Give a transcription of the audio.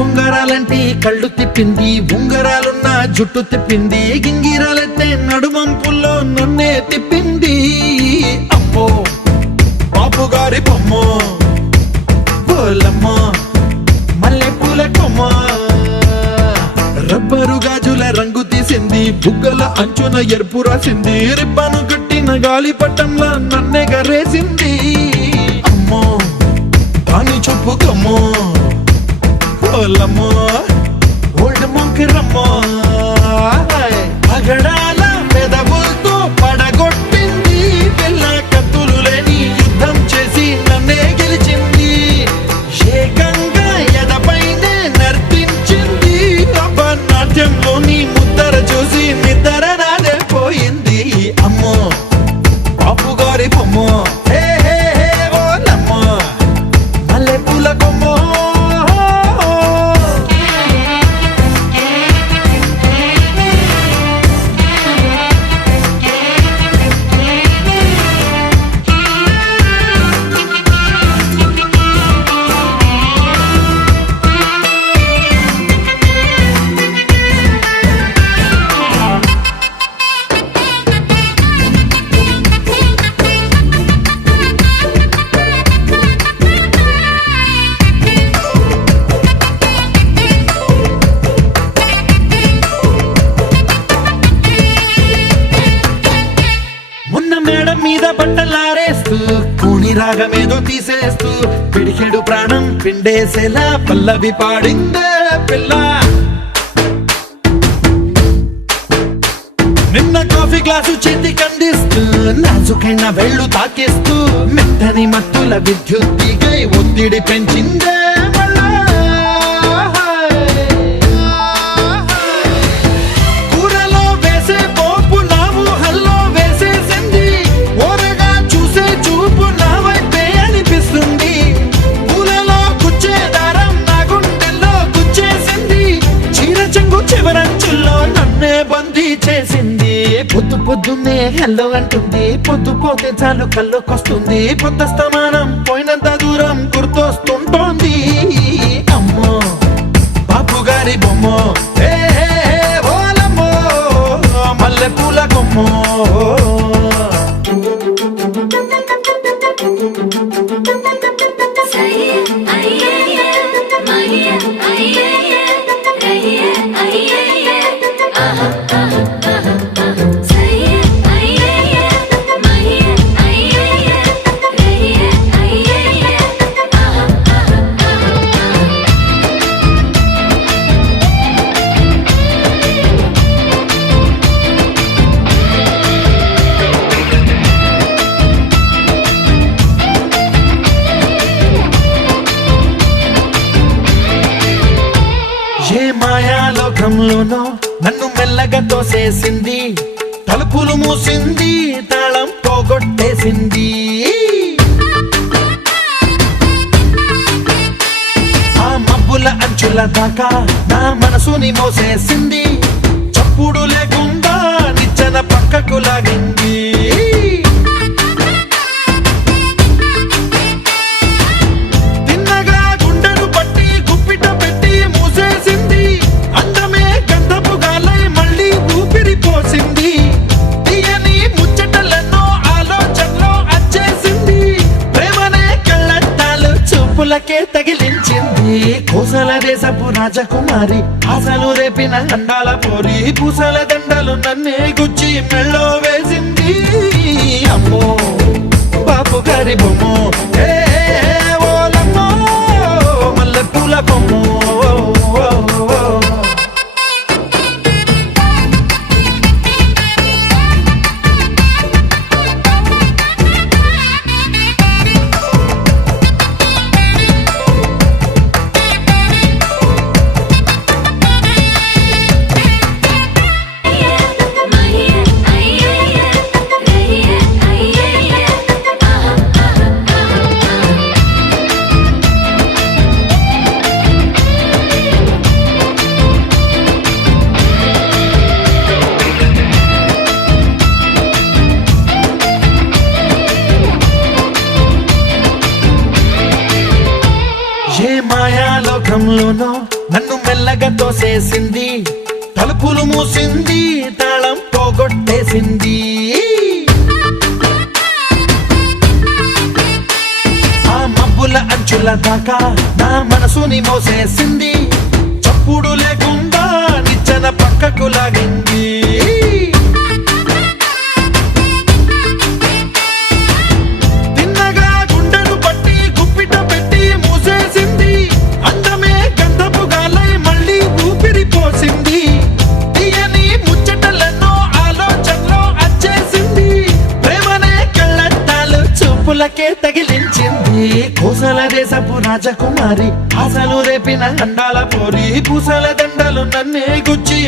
బొంగరాలంటే కళ్ళు తిప్పింది, ఉంగరాలున్న జుట్టు తిప్పింది, గింగిరాలైతే నడుమంపుల్లో నన్నే తిప్పింది. అమ్మో బాపు గారి బొమ్మ, పోలమ్మ మల్లె పూల కొమ్మ, రబ్బరు గాజుల రంగు తీసింది, బుగ్గల అంచున ఎరుపు రాసింది, రిబ్బను కట్టిన గాలి పట్టంలా నన్నే గరేసింది. అమ్మో దాని చూపు కమ్మో, పోలమ్మో ఓల్డ్ మొంకిరమ్మో, పగడాల పెదవులతో పడగొట్టింది, పిల్ల కత్తులు లేని యుద్ధం చేసి నన్నే గెలిచింది, ఏకంగా ఎదపైనే నర్తించింది, నాట్యంలోని ముద్దర చూసి నిద్ర నాదే పోయింది. అమ్మో బాపు గారి బొమ్మ, హే హే హే ఓలమ్మ మల్లె పూల కొమ్మ. మేడం మీద బట్టలారేస్తూ కూని రాగమేదో తీసేస్తూ పిడికెడు ప్రాణం పిండేసేలా పల్లవి పాడిందే పిల్ల. నిన్న కాఫీ గ్లాసు చేతి కందిస్తూ నాజుకైన వెళ్ళు తాకిస్తూ మెత్తని మత్తుల విద్యుత్ తీగై ఒత్తిడి పెంచిందే మళ్ళా. కూరలో వేసే పోపు నా ఊహల్లో వేసేసింది, ఓరగా చూసే చూపు నా వైపే అనిపిస్తుంది, పూలలో గుచ్చే దారం నా గుండెల్లో గుచ్చేసింది, చీర చెంగు చివరంచుల్లో నన్నే బందీ చేసింది. పొద్దు పొద్దున్నే హెల్లో అంటుంది, పొద్దు పోతే చాలు కళ్ళొకొస్తుంది, పొద్దస్తమానం పోయినంత దూరం గుర్తొస్తుంటోంది. అమ్మో బాపు గారి బొమ్మ, హే హే హే ఓలమ్మో మల్లె పూల కొమ్మ. ఏ మాయాలోకంలోనో నన్ను మెల్లగా తోసేసింది, తలుపులు మూసింది, తాళం పోగొట్టేసింది, ఆ మబ్బుల అంచుల దాకా నా మనసుని మోసేసింది, చప్పుడు లేకుండా నిచ్చెన పక్కకు లాగింది, తగిలించింది. కోసల దేశపు రాజకుమారి ఆశలు రేపిన అండాల పోరి, పూసల దండలు నన్నే గుచ్చి మెళ్ళో వేసింది. అమ్మో బాపు గారి బొమ్మ, హే హే ఓలమ్మో మల్లె పూల కొమ్మ. ఏ మాయాలోకంలోనో నన్ను మెల్లగా తోసేసింది, తలుపులు మూసింది, తాళం పోగొట్టేసింది. ఆ మబ్బుల అంచుల దాకా నా మనసుని మోసేసింది, చప్పుడు లేకుండా నిచ్చెన పక్కకు లాగింది. తిన్నగా గుండెను పట్టి గుప్పిట పెట్టి మూసేసింది, అందమే గంధపు గాలై మళ్ళీ ఊపిరి పోసింది. తీయని ముచ్చటలెన్నో ఆలోచనలో అచ్చేసింది, ప్రేమనే కళ్ళట్టాలు చూపులకే తగిలించింది. కోసల దేశపు రాజకుమారి, ఆశలు రేపిన అండాల పోరి, పూసల దండలు నన్నే గుచ్చి